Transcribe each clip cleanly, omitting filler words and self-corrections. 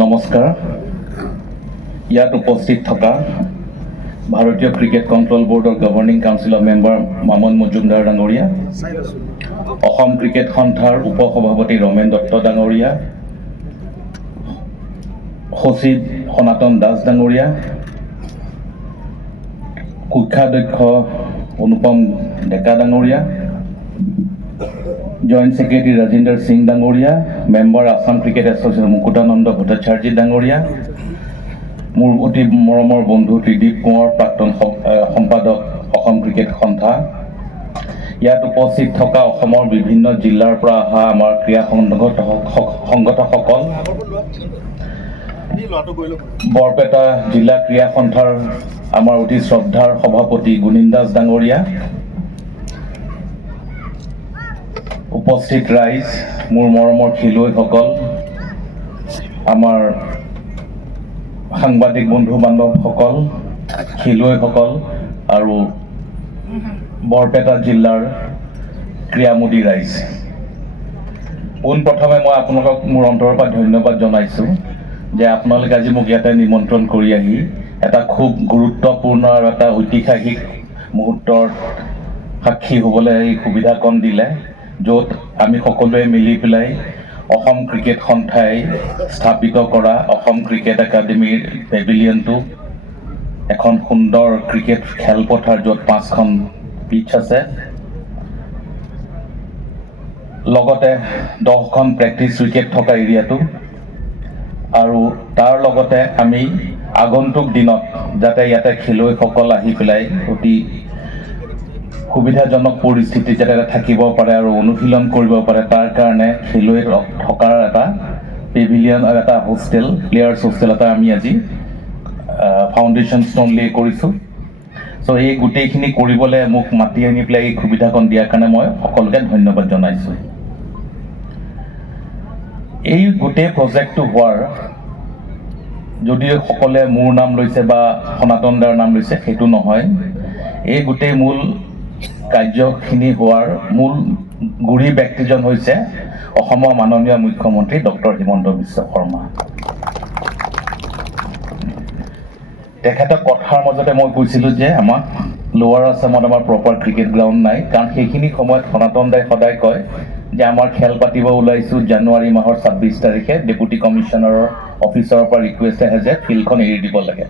নমস্কাৰ। ইয়াত উপস্থিত থকা ভাৰতীয় ক্ৰিকেট কণ্ট্ৰল বৰ্ডৰ গভৰ্ণিং কাউন্সিলৰ মেম্বাৰ মামন মজুমদাৰ ডাঙৰীয়া, অসম ক্ৰিকেট সন্থাৰ উপ সভাপতি ৰমেন দত্ত ডাঙৰীয়া, সচিব সনাতন দাস ডাঙৰীয়া, কোষাধ্যক্ষ অনুপম ডেকা ডাঙৰীয়া, জইণ্ট ছেক্ৰেটাৰী ৰাজিন্দৰ সিং ডাঙৰীয়া, member Assam cricket association Muktananda Bhattacharya ডাঙৰীয়া, মোৰ অতি মৰমৰ বন্ধু ত্ৰিদীপ কোঁৱৰ, প্ৰাক্তন সম্পাদক অসম ক্ৰিকেট সন্থা, ইয়াত উপস্থিত থকা অসমৰ বিভিন্ন জিলাৰ পৰা অহা আমাৰ ক্ৰীড়া সংগঠকসকল, বৰপেটা জিলা ক্ৰীড়া সন্থাৰ আমাৰ অতি শ্ৰদ্ধাৰ সভাপতি গুণীন দাস ডাঙৰীয়া, উপস্থিত ৰাইজ, মোৰ মৰমৰ খেলুৱৈসকল, আমাৰ সাংবাদিক বন্ধু বান্ধৱসকল, খেলুৱৈসকল আৰু বৰপেটা জিলাৰ ক্ৰীড়ামোদী ৰাইজ, পোনপ্ৰথমে মই আপোনালোকক মোৰ অন্তৰৰ পৰা ধন্যবাদ জনাইছোঁ যে আপোনালোকে আজি মোক ইয়াতে নিমন্ত্ৰণ কৰি আহি এটা খুব গুৰুত্বপূৰ্ণ আৰু এটা ঐতিহাসিক মুহূৰ্তৰ সাক্ষী হ'বলৈ এই সুবিধাকণ দিলে, য'ত আমি সকলোৱে মিলি পেলাই অসম ক্ৰিকেট সন্থাই স্থাপিত কৰা অসম ক্ৰিকেট একাডেমীৰ পেভিলিয়নটো এখন সুন্দৰ ক্ৰিকেট খেলপথাৰ, য'ত 5খন পিচ আছে, লগতে 10খন প্ৰেক্টিছ উইকেট থকা এৰিয়াটো, আৰু তাৰ লগতে আমি আগন্তুক দিনত যাতে ইয়াতে খেলুৱৈসকল আহি পেলাই অতি সুবিধাজনক পৰিস্থিতিত যাতে থাকিব পাৰে আৰু অনুশীলন কৰিব পাৰে, তাৰ কাৰণে খেলুৱৈ থকাৰ এটা পেভিলিয়ন আৰু এটা হোষ্টেল, প্লেয়াৰ্ছ হোষ্টেল এটা আমি আজি ফাউণ্ডেশ্যন ষ্ট'ন লে কৰিছোঁ। চ' এই গোটেইখিনি কৰিবলৈ মোক মাতি আনি পেলাই এই সুবিধাকণ দিয়াৰ কাৰণে মই সকলোকে ধন্যবাদ জনাইছোঁ। এই গোটেই প্ৰজেক্টটো হোৱাৰ, যদি সকলোৱে মোৰ নাম লৈছে বা সনাতন দাৰ নাম লৈছে, সেইটো নহয়। এই গোটেই মূল কাৰ্যখিনি হোৱাৰ মূল গুৰি ব্যক্তিজন হৈছে অসমৰ মাননীয় মুখ্যমন্ত্ৰী ডক্টৰ হিমন্ত বিশ্ব শৰ্মা। তেখেতৰ কথাৰ মাজতে মই কৈছিলোঁ যে আমাক লোৱাৰ আছামত আমাৰ প্ৰপাৰ ক্ৰিকেট গ্ৰাউণ্ড নাই, কাৰণ সেইখিনি সময়ত সনাতন দাই সদায় কয় যে আমাৰ খেল পাতিব ওলাইছোঁ জানুৱাৰী মাহৰ 26 তাৰিখে, ডেপুটি কমিশ্যনাৰৰ অফিচৰ পৰা ৰিকুৱেষ্ট আহে যে ফিল্ডখন এৰি দিব লাগে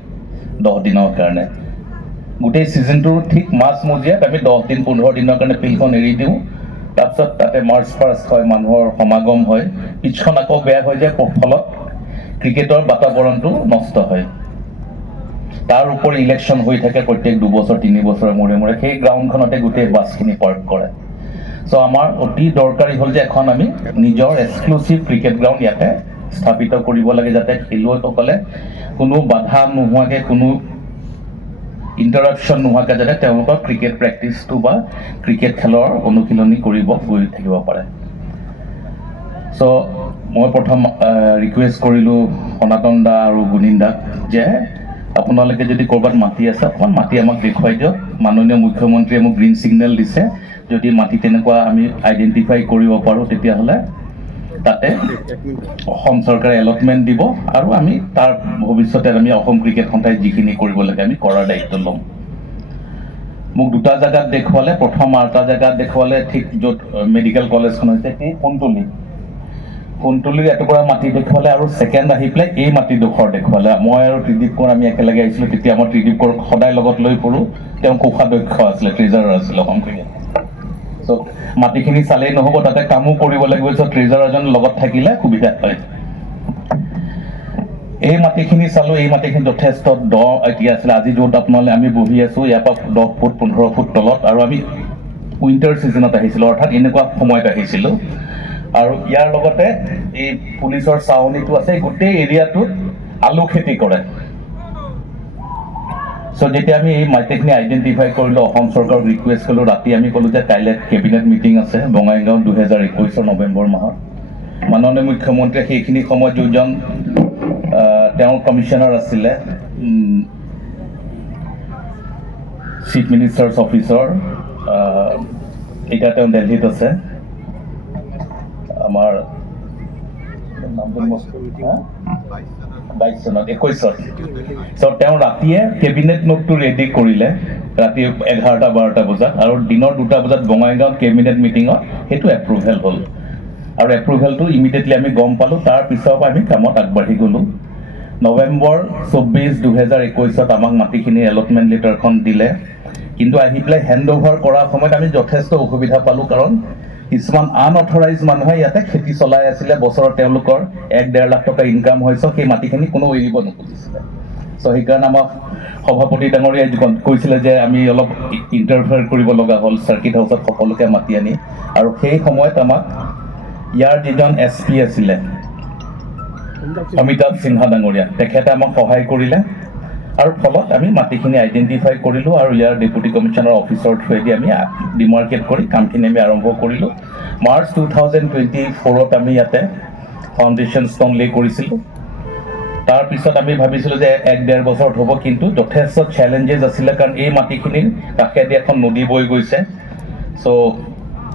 10 দিনৰ কাৰণে। গোটেই ছিজনটোৰ ঠিক মাজমজিয়াত আমি 10 দিন 15 দিনৰ কাৰণে ফিল্ডখন এৰি দিওঁ, তাৰপিছত তাতে মাৰ্চ ফাৰ্ষ্ট হয়, মানুহৰ সমাগম হয়, পিচখন আকৌ বেয়া হৈ যায়, ফলত ক্ৰিকেটৰ বাতাবৰণটো নষ্ট হয়। তাৰ উপৰি ইলেকশ্যন হৈ থাকে প্ৰত্যেক 2 বছৰ 3 বছৰৰ মূৰে মূৰে, সেই গ্ৰাউণ্ডখনতে গোটেই বাছখিনি পাৰ্ক কৰে। চ' আমাৰ অতি দৰকাৰী হ'ল যে এখন আমি নিজৰ এক্সক্লুচিভ ক্ৰিকেট গ্ৰাউণ্ড ইয়াতে স্থাপিত কৰিব লাগে, যাতে খেলুৱৈসকলে কোনো বাধা নোহোৱাকৈ, কোনো ইণ্টাৰাপশ্যন নোহোৱাকৈ যাতে তেওঁলোকৰ ক্ৰিকেট প্ৰেক্টিছটো বা ক্ৰিকেট খেলৰ অনুশীলনী কৰিব গৈ থাকিব পাৰে। চ' মই প্ৰথম ৰিকুৱেষ্ট কৰিলোঁ সনাতন দা আৰু গুণীন দাক যে আপোনালোকে যদি ক'ৰবাত মাটি আছে, অকণমান মাটি আমাক দেখুৱাই দিয়ক। মাননীয় মুখ্যমন্ত্ৰীয়ে মোক গ্ৰীণ ছিগনেল দিছে, যদি মাটি তেনেকুৱা আমি আইডেণ্টিফাই কৰিব পাৰোঁ তেতিয়াহ'লে তাতে অসম চৰকাৰে এলটমেণ্ট দিব, আৰু আমি তাৰ ভৱিষ্যতে আমি অসম ক্ৰিকেট সন্থাই যিখিনি কৰিব লাগে আমি কৰাৰ দায়িত্ব ল'ম। মোক 2টা জেগাত দেখুৱালে, প্ৰথম এটা জেগাত দেখুৱালে ঠিক য'ত মেডিকেল কলেজখন হৈছে, সেই সোণতলীৰ এটুকুৰা মাটি দেখুৱালে, আৰু ছেকেণ্ড আহি পেলাই এই মাটিডোখৰ দেখুৱালে। মই আৰু ত্ৰিদীপ কোঁৱৰ আমি একেলগে আহিছিলোঁ, তেতিয়া মই ত্ৰিদীপ কোঁৱৰক সদায় লগত লৈ ফুৰোঁ, তেওঁ কোষাধ্যক্ষ আছিলে, ট্ৰেজাৰাৰ আছিলে অসম ক্ৰিকেট। চ' মাটিখিনি চালেই নহ'ব, তাতে কামো কৰিব লাগিব, চ' ট্ৰেজাৰাৰজন লগত থাকিলে সুবিধা হয়। এই মাটিখিনি চালোঁ, এই মাটিখিনি যথেষ্ট দ এতিয়া আছিলে। আজি য'ত আপোনালোকে আমি বহি আছোঁ, ইয়াৰ পৰা 10 ফুট 15 ফুট তলত, আৰু আমি উইণ্টাৰ ছিজনত আহিছিলোঁ, অৰ্থাৎ এনেকুৱা সময়ত আহিছিলোঁ। আৰু ইয়াৰ লগতে এই পুলিচৰ চাৱনিটো আছে, গোটেই এৰিয়াটোত আলু খেতি কৰে। চ' যেতিয়া আমি এই মাটিখিনি আইডেণ্টিফাই কৰিলোঁ, অসম চৰকাৰক ৰিকুৱেষ্ট কৰিলোঁ, ৰাতি আমি ক'লোঁ যে কাইলৈ কেবিনেট মিটিং আছে বঙাইগাঁও 2021 নৱেম্বৰ মাহত। মাননীয় মুখ্যমন্ত্ৰীয়ে সেইখিনি সময়ত যিজন তেওঁৰ কমিশ্যনাৰ আছিলে, চিফ মিনিষ্টাৰ্ছ অফিচৰ, এতিয়া তেওঁ দিল্লীত আছে, আমাৰ 22 চনত 21 চ তেওঁ ৰাতিয়ে কেবিনেট নোটটো ৰেডি কৰিলে ৰাতি 11-12 বজাত আৰু দিনৰ 2টা বজাত বঙাইগাঁৱত কেবিনেট মিটিঙত সেইটো এপ্ৰুভেল হ'ল আৰু এপ্ৰুভেলটো ইমিডিয়েটলি আমি গম পালোঁ তাৰ পিছৰ পৰা আমি কামত আগবাঢ়ি গ'লোঁ নৱেম্বৰ 24, 2021 আমাক মাটিখিনিৰ এলটমেণ্ট লেটাৰখন দিলে কিন্তু আহি পেলাই হেণ্ড অভাৰ কৰাৰ সময়ত আমি যথেষ্ট অসুবিধা পালোঁ কাৰণ কিছুমান আনঅথৰাইজ মানুহে ইয়াতে খেতি চলাই আছিলে বছৰত তেওঁলোকৰ 1-1.5 লাখ টকা ইনকাম হৈছে সেই মাটিখিনি কোনো এৰিব নোখুজিছিলে চ' সেইকাৰণে আমাক সভাপতি ডাঙৰীয়াই কৈছিলে যে আমি অলপ ইণ্টাৰফেয়াৰ কৰিব লগা হ'ল চাৰ্কিট হাউচত সকলোকে মাতি আনি আৰু সেই সময়ত আমাক ইয়াৰ যিজন SP আছিলে অমিতাভ সিনহা ডাঙৰীয়া তেখেতে আমাক সহায় কৰিলে আৰু ফলত আমি মাটিখিনি আইডেণ্টিফাই কৰিলোঁ আৰু ইয়াৰ ডেপুটি কমিশ্যনাৰ অফিচৰ থ্ৰুৱেদি আমি ডিমাৰ্কেট কৰি কামখিনি আমি আৰম্ভ কৰিলোঁ মাৰ্চ 2024ত আমি ইয়াতে ফাউণ্ডেশ্যন ষ্ট'ন লে কৰিছিলোঁ তাৰপিছত আমি ভাবিছিলোঁ যে 1-1.5 বছৰত হ'ব কিন্তু যথেষ্ট চেলেঞ্জেছ আছিলে কাৰণ এই মাটিখিনিৰ কাষেদি এখন নদী বৈ গৈছে চ'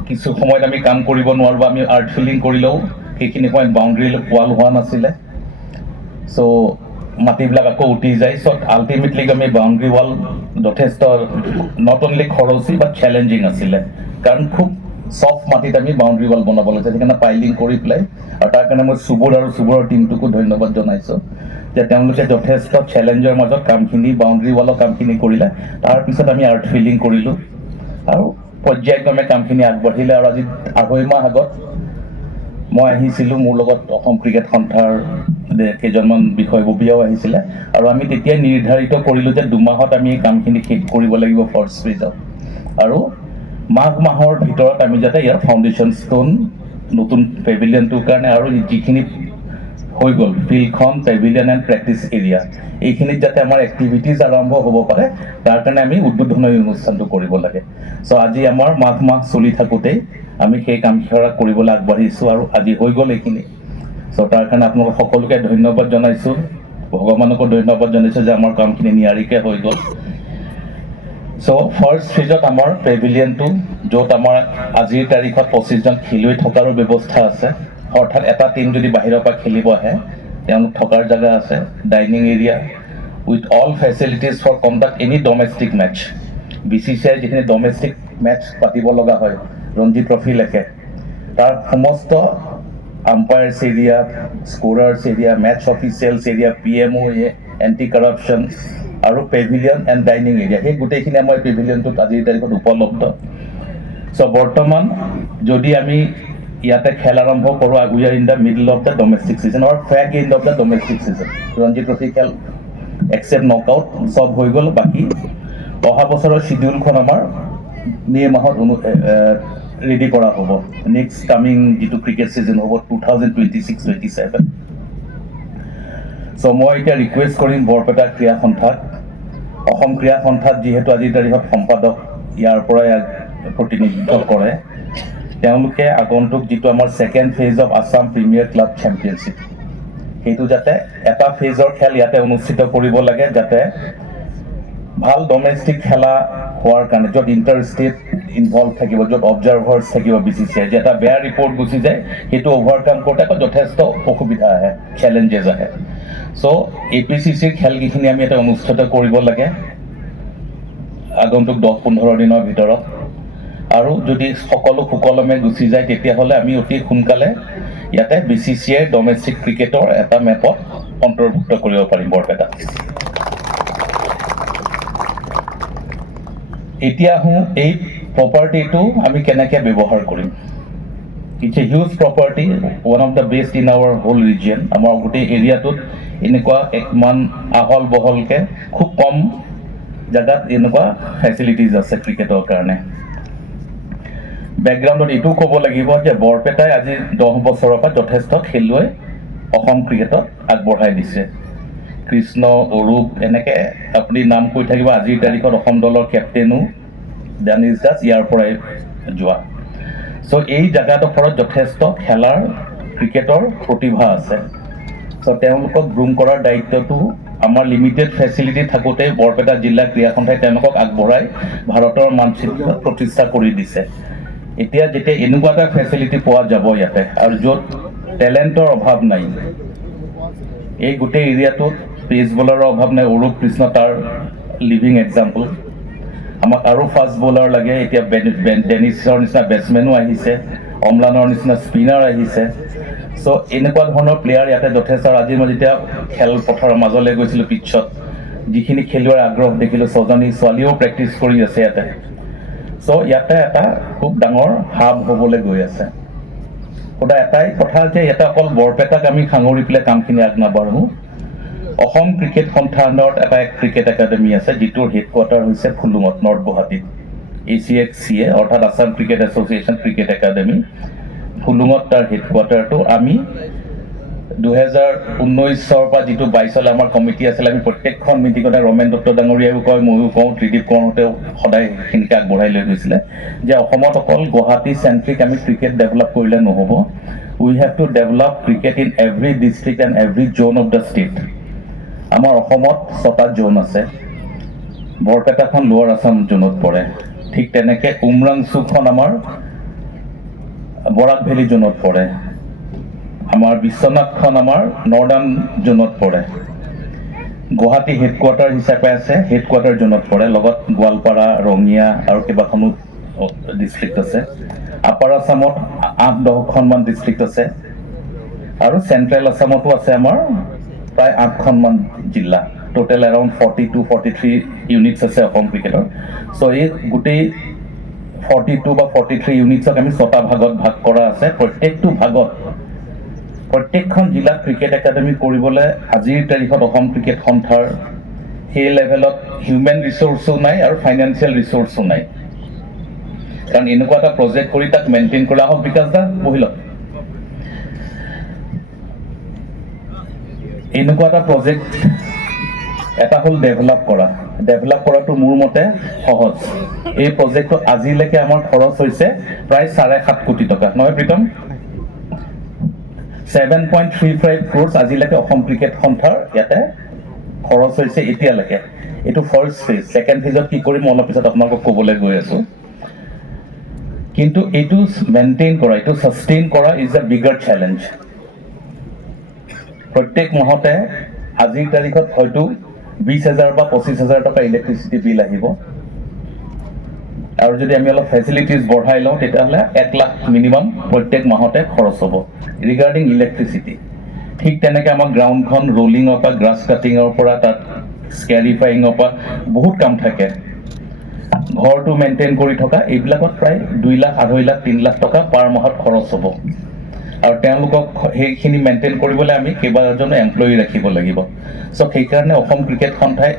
কিছু সময়ত আমি কাম কৰিব নোৱাৰোঁ বা আমি আৰ্ট ফিলিং কৰিলেও সেইখিনি সময়ত বাউণ্ডেৰী ৱাল হোৱা নাছিলে চ' মাটিবিলাক আকৌ উঠি যায় চ' আল্টিমেটলি আমি বাউণ্ডেৰী ৱাল যথেষ্ট নট অনলি খৰচী বাট চেলেঞ্জিং আছিলে কাৰণ খুব চফ্ট মাটিত আমি বাউণ্ডেৰী ৱাল বনাব লাগিছে সেইকাৰণে পাইলিং কৰি পেলাই আৰু তাৰ কাৰণে মই চুবুৰ আৰু চুবুৰৰ টিমটোকো ধন্যবাদ জনাইছোঁ যে তেওঁলোকে যথেষ্ট চেলেঞ্জৰ মাজত কামখিনি বাউণ্ডেৰী ৱালৰ কামখিনি কৰিলে তাৰপিছত আমি আৰ্ট ফিলিং কৰিলোঁ আৰু পৰ্যায়ক্ৰমে কামখিনি আগবাঢ়িলে আৰু আজি 2.5 মাহ আগত মই আহিছিলোঁ মোৰ লগত অসম ক্ৰিকেট সন্থাৰ কেইজনমান বিষয়ববীয়াও আহিছিলে আৰু আমি তেতিয়াই নিৰ্ধাৰিত কৰিলোঁ যে 2 মাহত আমি এই কামখিনি শেষ কৰিব লাগিব ফাৰ্ষ্ট ফেজত আৰু মাঘ মাহৰ ভিতৰত আমি যাতে ইয়াৰ ফাউণ্ডেশ্যন ষ্ট'ন নতুন পেভিলিয়নটোৰ কাৰণে আৰু যিখিনি হৈ গ'ল ফিল্ডখন পেভিলিয়ন এণ্ড প্ৰেক্টিছ এৰিয়া এইখিনিত যাতে আমাৰ এক্টিভিটিজ আৰম্ভ হ'ব পাৰে তাৰ কাৰণে আমি উদ্বোধনী অনুষ্ঠানটো কৰিব লাগে চ' আজি আমাৰ মাঘ মাহ চলি থাকোঁতেই আমি সেই কামখিনি কৰিবলৈ আগবাঢ়িছোঁ আৰু আজি হৈ গ'ল এইখিনি চ' তাৰ কাৰণে আপোনালোক সকলোকে ধন্যবাদ জনাইছোঁ ভগৱানকো ধন্যবাদ জনাইছোঁ যে আমাৰ কামখিনি নিয়াৰিকৈ হৈ গ'ল চ' ফাৰ্ষ্ট ফেজত আমাৰ পেভিলিয়নটো য'ত আমাৰ আজিৰ তাৰিখত 25 জন খেলুৱৈ থকাৰো ব্যৱস্থা আছে অৰ্থাৎ এটা টীম যদি বাহিৰৰ পৰা খেলিব আহে তেওঁলোক থকাৰ জেগা আছে dining area with all facilities for conduct any domestic match BCCI যিখিনি ডমেষ্টিক মেটচ পাতিব লগা হয় ৰঞ্জি ট্ৰফি লেখে তাৰ সমস্ত umpires area scorers area match officials area PMO anti corruption আৰু পেভিলিয়ন এণ্ড ডাইনিং এৰিয়া সেই গোটেইখিনি আমাৰ পেভিলিয়নটোত আজিৰ তাৰিখত উপলব্ধ চ' বৰ্তমান যদি আমি ইয়াতে খেল আৰম্ভ কৰোঁ we are in the middle of the domestic season or fag end of the domestic season Ranji Trophy খেল এক্সেপ্ট নকআউট চব হৈ গ'ল বাকী অহা বছৰৰ শিডিউলখন আমাৰ মে' মাহত ৰেডি কৰা হ'ব নেক্সট কামিং যিটো ক্ৰিকেট ছিজন হ'ব 2026-27 চ' মই এতিয়া ৰিকুৱেষ্ট কৰিম বৰপেটা ক্ৰীড়া সন্থাক অসম ক্ৰীড়া সন্থাত যিহেতু আজিৰ তাৰিখত সম্পাদক ইয়াৰ পৰাই প্ৰতিনিধিত্ব কৰে তেওঁলোকে আগন্তুক যিটো আমাৰ second phase of Assam premier club championship সেইটো যাতে এটা ফেজৰ খেল ইয়াতে অনুষ্ঠিত কৰিব লাগে যাতে ভাল ডমেষ্টিক খেলা হোৱাৰ কাৰণে য'ত ইণ্টাৰ ষ্টেট ইনভলভ থাকিব য'ত অবজাৰ্ভাৰ্ছ থাকিব BCCI যে এটা বেয়া ৰিপৰ্ট গুচি যায় সেইটো অভাৰকাম কৰোঁতে আকৌ যথেষ্ট অসুবিধা আহে চেলেঞ্জেছ আহে চ' APCCৰ খেলকেইখিনি আমি এটা অনুষ্ঠিত কৰিব লাগে আগন্তুক 10-15 দিনৰ ভিতৰত আৰু যদি সকলো সুকলমে গুচি যায় তেতিয়াহ'লে আমি অতি সোনকালে ইয়াতে BCCI ডমেষ্টিক ক্ৰিকেটৰ এটা মেপত অন্তৰ্ভুক্ত কৰিব পাৰিম বৰপেটা এতিয়া আহোঁ এই প্ৰপাৰ্টিটো আমি কেনেকৈ ব্যৱহাৰ কৰিম it's a huge property one of the best in our whole region আমাৰ গোটেই এৰিয়াটোত এনেকুৱা ইমান আহল বহলকৈ খুব কম জেগাত এনেকুৱা ফেচিলিটিজ আছে ক্ৰিকেটৰ কাৰণে বেকগ্ৰাউণ্ডত এইটোও ক'ব লাগিব যে বৰপেটাই আজি 10 বছৰৰ পৰা যথেষ্ট খেলুৱৈ অসম ক্ৰিকেটত আগবঢ়াই দিছে কৃষ্ণ অৰূপ এনেকৈ আপুনি নাম কৈ থাকিব আজিৰ তাৰিখত অসম দলৰ কেপ্টেইনো দানিছ দাস ইয়াৰ পৰাই যোৱা চ' এই জেগাডোখৰত যথেষ্ট খেলাৰ ক্ৰিকেটৰ প্ৰতিভা আছে চ' তেওঁলোকক গ্ৰুম কৰাৰ দায়িত্বটো আমাৰ লিমিটেড ফেচিলিটি থাকোঁতে বৰপেটা জিলা ক্ৰীড়া সন্থাই তেওঁলোকক আগবঢ়াই ভাৰতৰ মানচিত্ৰত প্ৰতিষ্ঠা কৰি দিছে এতিয়া যেতিয়া এনেকুৱা এটা ফেচিলিটি পোৱা যাব ইয়াতে আৰু য'ত টেলেণ্টৰ অভাৱ নাই এই গোটেই এৰিয়াটোত পেচ বলাৰৰ অভাৱ নাই অৰূপ কৃষ্ণ তাৰ লিভিং এক্সাম্পল আমাক আৰু ফাষ্ট বলাৰ লাগে এতিয়া ডেনিছৰ নিচিনা বেটছমেনো আহিছে অমলানৰ নিচিনা স্পিনাৰ আহিছে চ' এনেকুৱা ধৰণৰ প্লেয়াৰ ইয়াতে যথেষ্ট আজি মই যেতিয়া খেলপথাৰৰ মাজলৈ গৈছিলোঁ পিটছত যিখিনি খেলুৱৈৰ আগ্ৰহ দেখিলোঁ ছজনী ছোৱালীও প্ৰেক্টিছ কৰি আছে ইয়াতে চ' ইয়াতে এটা খুব ডাঙৰ হাব হ'বলৈ গৈ আছে সদায় এটাই কথা যে ইয়াতে অকল বৰপেটাক আমি সাঙুৰি পেলাই কামখিনি আগ নাবাঢ়োঁ অসম ক্ৰিকেট সন্থাৰ আণ্ডাৰত এটা ক্ৰিকেট একাডেমি আছে যিটোৰ হেডকোৱাৰ্টাৰ হৈছে ফুলুঙত নৰ্থ গুৱাহাটীত ACXCA অৰ্থাৎ Assam cricket association cricket academy ফুলুঙত তাৰ হেডকোৱাৰ্টাৰটো আমি 2019 পৰা যিটো 22 আমাৰ কমিটি আছিলে আমি প্ৰত্যেকখন মিটিঙতে ৰমেন দত্ত ডাঙৰীয়াও কয় ময়ো কওঁ ত্ৰিদীপ কওঁতেও সদায় সেইখিনিকে আগবঢ়াই লৈ গৈছিলে যে অসমত অকল গুৱাহাটী চেণ্ট্ৰিক আমি ক্ৰিকেট ডেভেলপ কৰিলে নহ'ব we have to develop cricket in every district and every zone of the state আমাৰ অসমত 6টা জ'ন আছে বৰপেটাখন লোৱাৰ আছাম জ'নত পৰে ঠিক তেনেকৈ উমৰাংচুখন আমাৰ বৰাক ভেলী জ'নত পৰে আমাৰ বিশ্বনাথখন আমাৰ নৰ্দাৰ্ণ জ'নত পৰে গুৱাহাটী হেডকোৱাৰ্টাৰ হিচাপে আছে হেডকোৱাৰ্টাৰ জ'নত পৰে লগত গোৱালপাৰা ৰঙিয়া আৰু কেইবাখনো ডিষ্ট্ৰিক্ট আছে আপাৰ আছামত 8-10খনমান ডিষ্ট্ৰিক্ট আছে আৰু চেণ্ট্ৰেল আছামতো আছে আমাৰ প্ৰায় 8খনমান জিলা টোটেল এৰাউণ্ড 42-43 ইউনিটছ আছে অসম ক্ৰিকেটৰ চ' এই গোটেই 42 বা 43 ইউনিটছক আমি 6টা ভাগত ভাগ কৰা আছে প্ৰত্যেকটো ভাগত প্ৰত্যেকখন জিলাত ক্ৰিকেট একাডেমি কৰিবলৈ আজিৰ তাৰিখত অসম ক্ৰিকেট সন্থাৰ সেই লেভেলত হিউমেন ৰিচোৰ্চো নাই আৰু ফাইনেন্সিয়েল ৰিচোৰ্চো নাই কাৰণ এনেকুৱা এটা প্ৰজেক্ট কৰি তাক মেইনটেইন কৰা হওক বিকাশ দা বহি লওক এনেকুৱা এটা প্ৰজেক্ট এটা হ'ল ডেভেলপ কৰাটো মোৰ মতে সহজ এই প্ৰজেক্টটো আজিলৈকে আমাৰ খৰচ হৈছে প্ৰায় 7.5 কোটি টকা নহয় প্ৰীতম 7.35 crores আজিলৈকে অসম ক্ৰিকেট সন্থাৰ ইয়াতে খৰচ হৈছে এতিয়ালৈকে এইটো ফাৰ্ষ্ট ফেজ ছেকেণ্ড ফেজত কি কৰিম মই অলপ পিছত আপোনালোকক ক'বলৈ গৈ আছোঁ কিন্তু এইটো মেইনটেইন কৰা এইটো ছাষ্টেইন কৰা ইজ এ বিগাৰ চেলেঞ্জ প্ৰত্যেক মাহতে আজিৰ তাৰিখত হয়তো 20,000 বা 25,000 টকা ইলেক্ট্ৰিচিটি বিল আহিব আৰু যদি আমি অলপ ফেচিলিটিজ বঢ়াই লওঁ তেতিয়াহ'লে 1 লাখ মিনিমাম প্ৰত্যেক মাহতে খৰচ হ'ব ৰিগাৰ্ডিং ইলেক্ট্ৰিচিটি ঠিক তেনেকৈ আমাৰ গ্ৰাউণ্ডখন ৰোলিঙৰ পৰা গ্ৰাছ কাটিঙৰ পৰা তাত স্কেৰিফাইঙৰ পৰা বহুত কাম থাকে ঘৰটো মেইনটেইন কৰি থকা এইবিলাকত প্ৰায় 2 লাখ 2.5 লাখ 3 লাখ টকা পাৰ মাহত খৰচ হ'ব আৰু তেওঁলোকক সেইখিনি মেইনটেইন কৰিবলৈ আমি কেইবাজনো এমপ্লয়ি ৰাখিব লাগিব চ' সেইকাৰণে অসম ক্ৰিকেট সন্থাই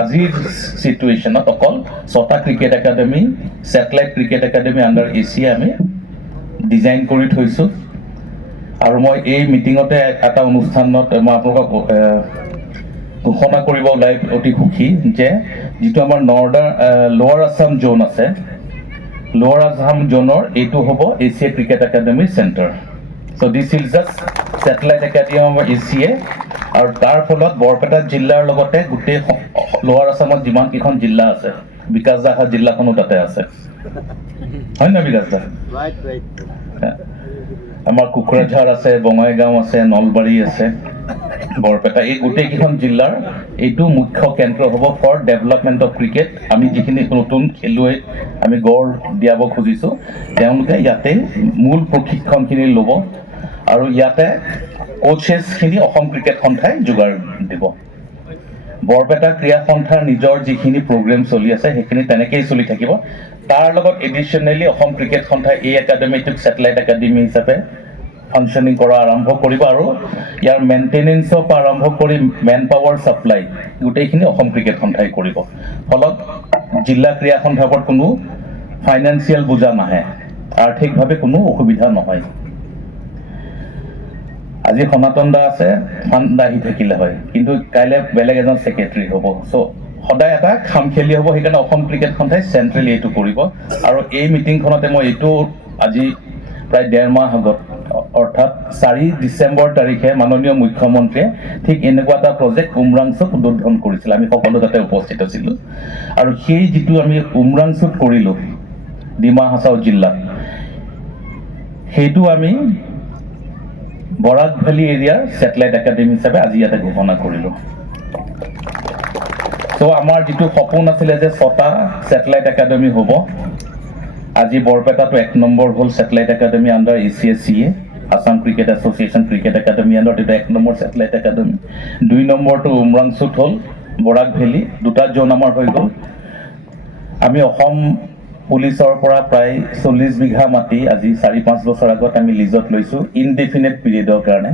আজিৰ চিটুৱেশ্যনত অকল 6টা cricket academy satellite cricket academy under ACA আমি ডিজাইন কৰি থৈছোঁ আৰু মই এই মিটিঙতে এটা অনুষ্ঠানত মই আপোনালোকক ঘোষণা কৰিব ওলাই অতি সুখী যে যিটো আমাৰ লোৱাৰ আছাম জ'ন আছে লোৱাৰ আছাম জ'নৰ এইটো হ'ব ACA cricket academy centre so' this is just satellite academy of ACA আৰু তাৰ ফলত বৰপেটা জিলাৰ লগতে গোটেই লোৱাৰ আছামত যিমানকেইখন জিলা আছে বিকাশ দা জিলাখনো তাতে আছে হয় নহয় বিকাশ দা আমাৰ কোকৰাঝাৰ আছে বঙাইগাঁও আছে নলবাৰী আছে বৰপেটা এই গোটেইকেইখন জিলাৰ এইটো মুখ্য কেন্দ্ৰ হ'ব ফৰ ডেভেলপমেণ্ট অফ ক্ৰিকেট আমি যিখিনি নতুন খেলুৱৈ আমি গঢ় দিয়াব খুজিছোঁ তেওঁলোকে ইয়াতে মূল প্ৰশিক্ষণখিনি ল'ব আৰু ইয়াতে কোচেছখিনি অসম ক্ৰিকেট সন্থাই যোগাৰ দিব বৰপেটা ক্ৰীড়া সন্থাৰ নিজৰ যিখিনি প্ৰগ্ৰেম চলি আছে সেইখিনি তেনেকেই চলি থাকিব তাৰ লগত এডিশ্যনেলি অসম ক্ৰিকেট সন্থাই এই একাডেমিটোক ছেটেলাইট একাডেমি হিচাপে ফাংচনিং কৰা আৰম্ভ কৰিব আৰু ইয়াৰ মেইনটেনেন্সৰ পৰা আৰম্ভ কৰি মেন পাৱাৰ ছাপ্লাই গোটেইখিনি অসম ক্ৰিকেট সন্থাই কৰিব ফলত জিলা ক্ৰীড়া সন্থাৰ ওপৰত কোনো ফাইনেন্সিয়েল বোজা নাহে আৰ্থিকভাৱে কোনো অসুবিধা নহয় আজি সনাতন দা আছে ফাণ্ড আহি থাকিলে হয় কিন্তু কাইলৈ বেলেগ এজন ছেক্ৰেটাৰী হ'ব চ' সদায় এটা খামখেলি হ'ব সেইকাৰণে অসম ক্ৰিকেট সন্থাই চেণ্ট্ৰেলি এইটো কৰিব আৰু এই মিটিংখনতে মই এইটো আজি প্ৰায় 1.5 মাহ আগত অৰ্থাৎ 4 ডিচেম্বৰ তাৰিখে মাননীয় মুখ্যমন্ত্ৰীয়ে ঠিক এনেকুৱা এটা প্ৰজেক্ট উমৰাংচুত উদ্বোধন কৰিছিল আমি সকলো তাতে উপস্থিত আছিলোঁ আৰু সেই যিটো আমি উমৰাংচুত কৰিলোঁ ডিমা হাছাও জিলাত সেইটো আমি বৰাক ভেলী এৰিয়াৰ ছেটেলাইট একাডেমি হিচাপে আজি ইয়াতে ঘোষণা কৰিলোঁ। চ' আমাৰ যিটো সপোন আছিলে যে 6টা ছেটেলাইট একাডেমি হ'ব, আজি বৰপেটাটো 1 নম্বৰ হ'ল satellite academy under ACSCA, Assam cricket association cricket academy আণ্ডাৰত এটা 1 নম্বৰ ছেটেলাইট একাডেমি। 2 নম্বৰটো উমৰাংচুত হ'ল বৰাক ভেলী, 2টা জ'ন আমাৰ হৈ গ'ল। আমি অসম পুলিচৰ পৰা প্ৰায় 40 বিঘা মাটি আজি 4-5 বছৰ আগত আমি লিজত লৈছোঁ ইনডেফিনেট পিৰিয়ডৰ কাৰণে।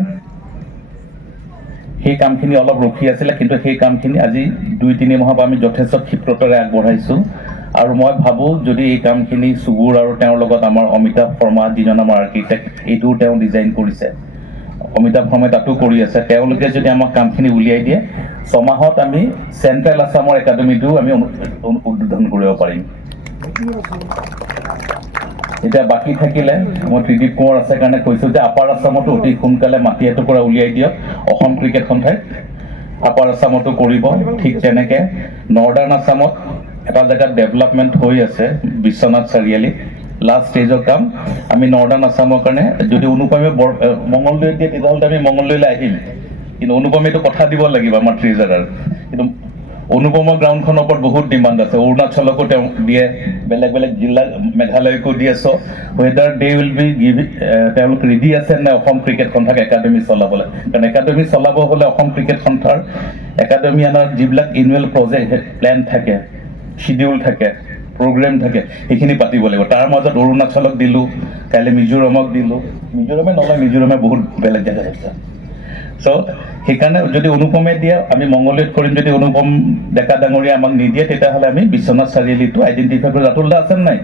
সেই কামখিনি অলপ ৰখি আছিলে, কিন্তু সেই কামখিনি আজি 2-3 মাহৰ পৰা আমি যথেষ্ট ক্ষিপ্ৰতাৰে আগবঢ়াইছোঁ। আৰু মই ভাবোঁ যদি এই কামখিনি চুবুৰ আৰু তেওঁৰ লগত আমাৰ অমিতাভ শৰ্মা যিজন আমাৰ আৰ্কিটেক্ট, এইটোও তেওঁ ডিজাইন কৰিছে, অমিতাভ শৰ্মাই তাতো কৰি আছে, তেওঁলোকে যদি আমাক কামখিনি উলিয়াই দিয়ে 6 মাহত আমি চেণ্ট্ৰেল আছামৰ একাডেমিটোও আমি উদ্বোধন কৰিব পাৰিম। এতিয়া বাকী থাকিলে মই ত্ৰিদীপ কোঁৱৰ আছে কাৰণে কৈছোঁ যে আপাৰ আছামতো অতি সোনকালে মাটি এটুকুৰা উলিয়াই দিয়ক অসম ক্ৰিকেট সন্থাই, আপাৰ আছামতো কৰিব। ঠিক তেনেকৈ নৰ্দাৰ্ণ আছামত এটা জেগাত ডেভেলপমেণ্ট হৈ আছে বিশ্বনাথ চাৰিআলিত, লাষ্ট ষ্টেজৰ কাম। আমি নৰ্দাৰ্ণ আছামৰ কাৰণে যদি অনুপমে মঙলদৈত দিয়ে তেতিয়াহ'লে আমি মঙলদৈলৈ আহিম, কিন্তু অনুপমেতো কথা দিব লাগিব আমাৰ ট্ৰেজাৰাৰ। কিন্তু অনুপমৰ গ্ৰাউণ্ডখনৰ ওপৰত বহুত ডিমাণ্ড আছে, অৰুণাচলকো তেওঁ দিয়ে, বেলেগ বেলেগ জিলা মেঘালয়কো দি আছোঁ। Weather they will be give তেওঁলোক ৰেডি আছে নে অসম ক্ৰিকেট সন্থাক একাডেমি চলাবলৈ? কাৰণ একাডেমি চলাব হ'লে অসম ক্ৰিকেট সন্থাৰ একাডেমি আনাৰ যিবিলাক এনুৱেল প্ৰজেক্ট প্লেন থাকে, শিডিউল থাকে, প্ৰগ্ৰেম থাকে, সেইখিনি পাতিব লাগিব। তাৰ মাজত অৰুণাচলক দিলোঁ, কাইলৈ মিজোৰামক দিলোঁ, মিজোৰামে নলয়, মিজোৰামে বহুত বেলেগ জেগাত আছে। চ' সেইকাৰণে যদি অনুপমে দিয়ে আমি মংগলদৈত কৰিম, যদি অনুপম ডেকা ডাঙৰীয়া আমাক নিদিয়ে তেতিয়াহ'লে আমি বিশ্বনাথ চাৰিআলিটো আইডেণ্টিফাই কৰি, ৰাতুলদা আছে নাই?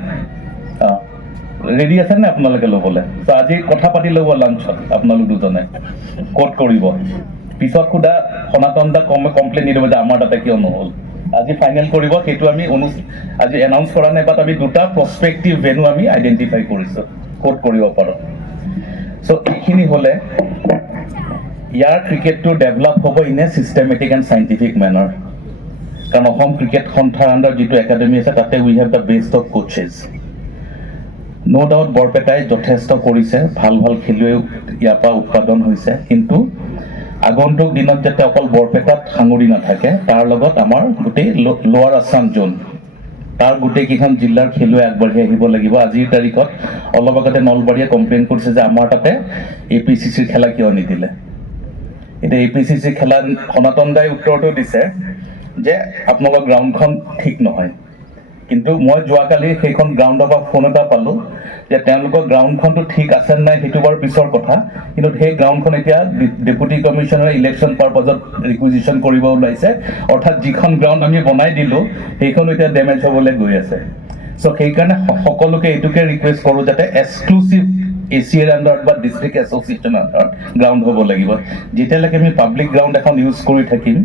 ৰেডি আছে নাই আপোনালোকে ল'বলৈ? চ' আজি কথা পাতি ল'ব লাঞ্চত আপোনালোক দুজনে ক'ত কৰিব। পিছত সোধা সনাতন দা কমপ্লেইন নিদিব যে আমাৰ তাতে কিয় নহ'ল। আজি ফাইনেল কৰিব, সেইটো আমি আজি এনাউন্স কৰা নাই, বাট আমি 2টা প্ৰস্পেক্টিভ ভেনু আমি আইডেণ্টিফাই কৰিছোঁ ক'ত কৰিব পাৰোঁ। চ' এইখিনি হ'লে ইয়াৰ ক্ৰিকেটটো ডেভেলপ হ'ব in a systematic and scientific manner. কাৰণ অসম ক্ৰিকেট সন্থাৰ আণ্ডাৰ যিটো একাডেমি আছে তাতে we have the best of coaches. No' doubt বৰপেটাই যথেষ্ট কৰিছে, ভাল ভাল খেলুৱৈ ইয়াৰ পৰা উৎপাদন হৈছে, কিন্তু আগন্তুক দিনত যাতে অকল বৰপেটাত সাঙুৰি নাথাকে, তাৰ লগত আমাৰ গোটেই লোৱাৰ আছাম জোন, তাৰ গোটেইকেইখন জিলাৰ খেলুৱৈ আগবাঢ়ি আহিব লাগিব। আজিৰ তাৰিখত অলপ আগতে নলবাৰীয়ে কমপ্লেইন কৰিছে যে আমাৰ তাতে APCCৰ খেলা কিয় নিদিলে। এতিয়া APCC খেলা সনাতন দাই উত্তৰটো দিছে যে আপোনালোকৰ গ্ৰাউণ্ডখন ঠিক নহয়, কিন্তু মই যোৱাকালি সেইখন গ্ৰাউণ্ডৰ পৰা ফোন এটা পালোঁ যে তেওঁলোকৰ গ্ৰাউণ্ডখনটো ঠিক আছে নাই সেইটো বাৰু পিছৰ কথা, কিন্তু সেই গ্ৰাউণ্ডখন এতিয়া ডেপুটি কমিশ্যনাৰে ইলেকশ্যন পাৰপাজত ৰিকুইজিশ্যন কৰিব ওলাইছে, অৰ্থাৎ যিখন গ্ৰাউণ্ড আমি বনাই দিলোঁ সেইখন এতিয়া ডেমেজ হ'বলৈ গৈ আছে। চ' সেইকাৰণে সকলোকে এইটোকে ৰিকুৱেষ্ট কৰোঁ যাতে এক্সক্লুচিভ ACAৰ আণ্ডাৰত বা ডিষ্ট্ৰিক্ট এছ'চিয়েশ্যনৰ আণ্ডাৰত গ্ৰাউণ্ড হ'ব লাগিব। যেতিয়ালৈকে আমি পাব্লিক গ্ৰাউণ্ড এখন ইউজ কৰি থাকিম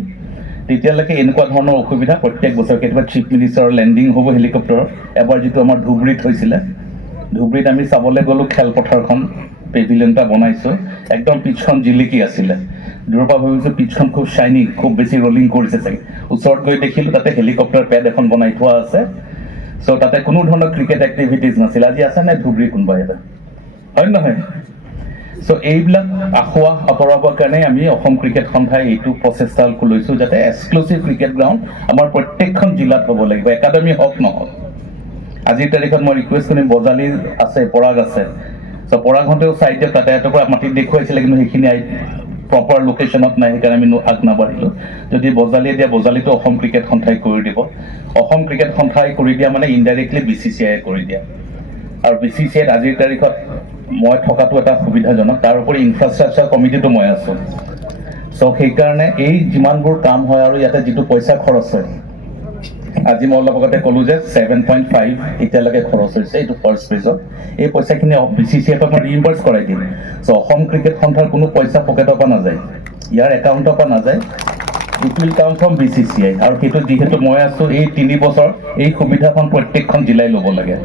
তেতিয়ালৈকে এনেকুৱা ধৰণৰ অসুবিধা প্ৰত্যেক বছৰ, কেতিয়াবা চিফ মিনিষ্টাৰৰ লেণ্ডিং হ'ব হেলিকপ্টাৰত, এবাৰ যিটো আমাৰ ধুবুৰীত হৈছিলে, ধুবুৰীত আমি চাবলৈ গ'লোঁ খেলপথাৰখন, পেভিলিয়ন এটা বনাইছোঁ, একদম পিচখন জিলিকি আছিলে, দূৰৰ পৰা ভাবিছোঁ পিচখন খুব শ্বাইনি, খুব বেছি ৰলিং কৰিছে চাগে, ওচৰত গৈ দেখিলোঁ তাতে হেলিকপ্টাৰ পেড এখন বনাই থোৱা আছে। চ' তাতে কোনো ধৰণৰ ক্ৰিকেট এক্টিভিটিজ নাছিল। আজি আছে নাই ধুবুৰী কোনোবা এটা, হয় নহয়? চ' এইবিলাক আখুৱা আঁতৰাবৰ কাৰণে আমি অসম ক্ৰিকেট সন্থাই এইটো প্ৰচেষ্টা লৈছোঁ যাতে এক্সক্লুচিভ ক্ৰিকেট গ্ৰাউণ্ড আমাৰ প্ৰত্যেকখন জিলাত হ'ব লাগিব, একাডেমি হওক নহওক। আজিৰ তাৰিখত মই ৰিকুৱেষ্ট কৰিম, বজালী আছে, পৰাগ আছে, চ' পৰাগহঁতেও চাই দিয়ক, তাতে এটুকুৰা মাটিত দেখুৱাইছিলে কিন্তু সেইখিনি প্ৰপাৰ লোকেশ্যনত নাই, সেইকাৰণে আমি আগ নাবাঢ়িলোঁ। যদি বজালীয়ে দিয়ে বজালীটো অসম ক্ৰিকেট সন্থাই কৰি দিব, অসম ক্ৰিকেট সন্থাই কৰি দিয়া মানে ইনডাইৰেক্টলি BCCIয়ে কৰি দিয়া। আৰু BCCIত আজিৰ তাৰিখত মই থকাটো এটা সুবিধাজনক, তাৰ উপৰি ইনফ্ৰাষ্ট্ৰাকচাৰ কমিটিটো মই আছোঁ। চ' সেইকাৰণে এই যিমানবোৰ কাম হয় আৰু ইয়াতে যিটো পইচা খৰচ হয়, আজি মই অলপ আগতে ক'লোঁ যে 7.5 এতিয়ালৈকে খৰচ হৈছে এইটো ফাৰ্ষ্ট ফেজত, এই পইচাখিনি BCCIৰ পৰা মই ৰিইম্বাৰ্ছ কৰাই দিম। চ' অসম ক্ৰিকেট সন্থাৰ কোনো পইচা পকেটৰ পৰা নাযায়, ইয়াৰ একাউণ্টৰ পৰা নাযায়, it will come from BCCI। আৰু সেইটো যিহেতু মই আছোঁ, এই 3 বছৰ এই সুবিধাখন প্ৰত্যেকখন জিলাই ল'ব লাগে,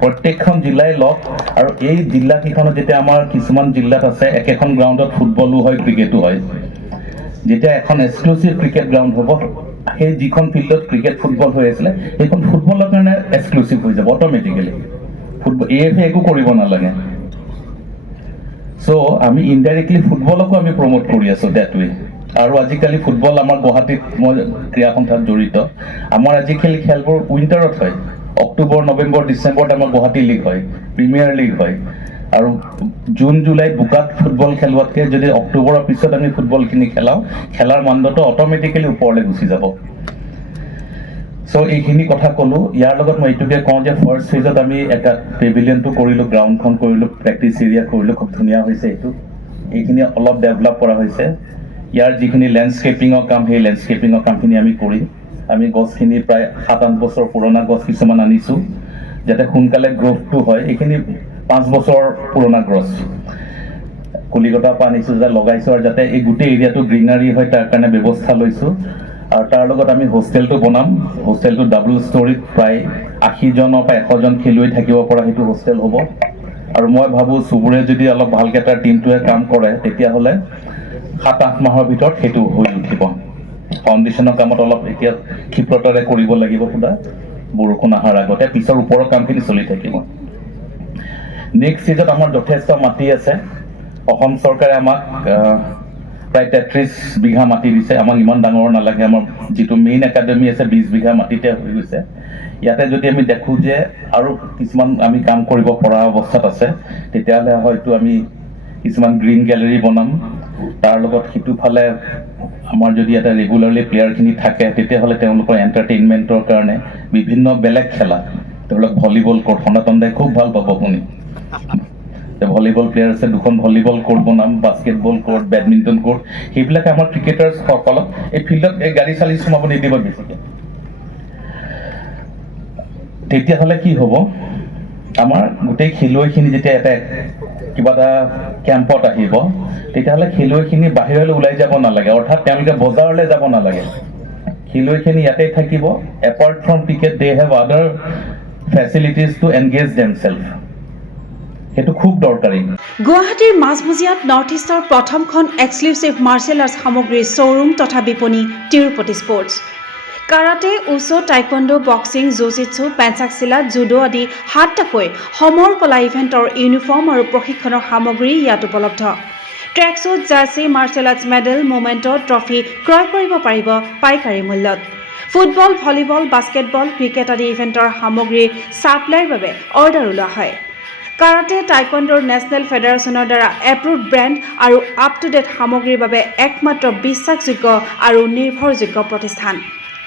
প্ৰত্যেকখন জিলাই লওক। আৰু এই জিলাকেইখনত যেতিয়া আমাৰ কিছুমান জিলাত আছে একেখন গ্ৰাউণ্ডত ফুটবলো হয় ক্ৰিকেটো হয়, যেতিয়া এখন এক্সক্লুচিভ ক্ৰিকেট গ্ৰাউণ্ড হ'ব, সেই যিখন ফিল্ডত ক্ৰিকেট ফুটবল হৈ আছিলে সেইখন ফুটবলৰ কাৰণে এক্সক্লুচিভ হৈ যাব অট'মেটিকেলি। AFA একো কৰিব নালাগে। সো আমি ইনডাইৰেক্টলি ফুটবলকো আমি প্ৰমোট কৰি আছোঁ ডেট ৱে আৰু আজিকালি ফুটবল আমাৰ গুৱাহাটীত মই ক্ৰীড়া সন্থাত জড়িত আমাৰ আজিকালি খেলবোৰ উইণ্টাৰত হয় অক্টোবৰ নৱেম্বৰ ডিচেম্বৰত আমাৰ গুৱাহাটী লীগ হয় প্ৰিমিয়াৰ লীগ হয় আৰু জুন জুলাইত বোকাত ফুটবল খেলোৱাতকৈ যদি অক্টোবৰৰ পিছত আমি ফুটবলখিনি খেলাওঁ খেলাৰ মানদণ্ড অট'মেটিকেলি ওপৰলৈ গুচি যাব সো এইখিনি কথা ক'লোঁ ইয়াৰ লগত মই এইটোকে কওঁ যে ফাৰ্ষ্ট ফেজত আমি এটা পেভিলিয়নটো কৰিলোঁ গ্ৰাউণ্ডখন কৰিলোঁ প্ৰেক্টিছ এৰিয়া কৰিলোঁ খুব ধুনীয়া হৈছে এইখিনি অলপ ডেভেলপ কৰা হৈছে ইয়াৰ যিখিনি লেণ্ডস্কেপিঙৰ কাম সেই লেণ্ডস্কেপিঙৰ কামখিনি আমি কৰিম আমি গছখিনি প্ৰায় 7-8 বছৰ পুৰণা গছ কিছুমান আনিছোঁ যাতে সোনকালে গ্ৰ'থটো হয় এইখিনি 5 বছৰ পুৰণা গছ কলিকতাৰ পৰা আনিছোঁ যাতে লগাইছোঁ আৰু যাতে এই গোটেই এৰিয়াটো গ্ৰীনাৰী হয় তাৰ কাৰণে ব্যৱস্থা লৈছোঁ আৰু তাৰ লগত আমি হোষ্টেলটো বনাম হোষ্টেলটো ডাবল ষ্টৰীত প্ৰায় 80জনৰ পৰা 100জন খেলুৱৈ থাকিব পৰা সেইটো হোষ্টেল হ'ব আৰু মই ভাবোঁ চুবুৰীয়ে যদি অলপ ভালকৈ তাৰ টীমটোৱে কাম কৰে তেতিয়াহ'লে 7-8 মাহৰ ভিতৰত সেইটো হৈ উঠিব ফাউণ্ডেশ্যনৰ কামত অলপ এতিয়া ক্ষিপ্ৰতাৰে কৰিব লাগিব সুধা বৰষুণ অহাৰ আগতে পিছৰ ওপৰৰ কামখিনি চলি থাকিব নেক্সট ষ্টেজত আমাৰ যথেষ্ট মাটি আছে অসম চৰকাৰে আমাক প্ৰায় 33 বিঘা মাটি দিছে আমাক ইমান ডাঙৰ নালাগে আমাৰ যিটো মেইন একাডেমি আছে 20 বিঘা মাটিতে হৈ গৈছে ইয়াতে যদি আমি দেখোঁ যে আৰু কিছুমান আমি কাম কৰিব পৰা অৱস্থাত আছে তেতিয়াহ'লে হয়তো আমি কিছুমান গ্ৰীণ গেলেৰী বনাম তাৰ লগত সিটোফালে আমাৰ যদি এটা ৰেগুলাৰলি প্লেয়াৰখিনি থাকে তেতিয়াহ'লে তেওঁলোকৰ এণ্টাৰটেইনমেণ্টৰ কাৰণে বিভিন্ন বেলেগ খেলা ধৰি লওক ভলীবল কোৰ্ট সনাতন দাই খুব ভাল পাব শুনি ভলীবল প্লেয়াৰ আছে 2খন ভলীবল কোৰ্ট বনাম বাস্কেটবল কোৰ্ট বেডমিণ্টন কোৰ্ট সেইবিলাকে আমাৰ ক্ৰিকেটাৰ্ছসকলক এই ফিল্ডত এই গাড়ী চালি সোমাব নিদিব বেছিকৈ তেতিয়াহ'লে কি হ'ব আমাৰ গোটেই খেলুৱৈখিনি যেতিয়া এটা কিবা এটা কেম্পত আহিব তেতিয়াহ'লে খেলুৱৈখিনি বাহিৰলৈ ওলাই যাব নালাগে অৰ্থাৎ তেওঁলোকে বজাৰলৈ যাব নালাগে খেলুৱৈখিনি ইয়াতে থাকিব apart from cricket they have other facilities to engage themselves সেইটো খুব দৰকাৰী গুৱাহাটীৰ মাজমজিয়াত নৰ্থ ইষ্টৰ প্ৰথমখন এক্সক্লুচিভ মাৰ্চেল আৰ্টছ সামগ্ৰীৰ শ্ব'ৰুম তথা বিপণী Tirupati sports karate wushu taekwondo boxing jujitsu পেঞ্চাক চিলা জুডো আদি 7টাকৈ সমৰ কলা ইভেণ্টৰ ইউনিফৰ্ম আৰু প্ৰশিক্ষণৰ সামগ্ৰী ইয়াত উপলব্ধ tracksuit jersey martial arts medal memento trophy ক্ৰয় কৰিব পাৰিব পাইকাৰী মূল্যত ফুটবল ভলীবল বাস্কেটবল ক্ৰিকেট আদি ইভেণ্টৰ সামগ্ৰীৰ ছাপ্লাইৰ বাবে অৰ্ডাৰ ওলোৱা হয় কাৰাটে টাইকোৱাণ্ডোৰ নেশ্যনেল ফেডাৰেশ্যনৰ দ্বাৰা এপ্ৰুভড ব্ৰেণ্ড আৰু আপ টু ডেট সামগ্ৰীৰ বাবে একমাত্ৰ বিশ্বাসযোগ্য আৰু নিৰ্ভৰযোগ্য প্ৰতিষ্ঠান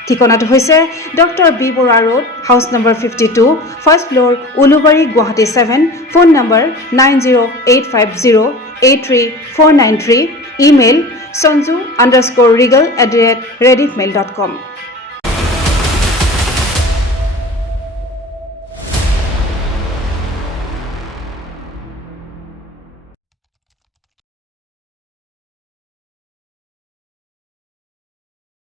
ঠিকনাটো হৈছে doctor B Barua road house number 52 first floor Ulubari Guwahati 7 phone number 9085083493 email sanju_regal@rediffmail.com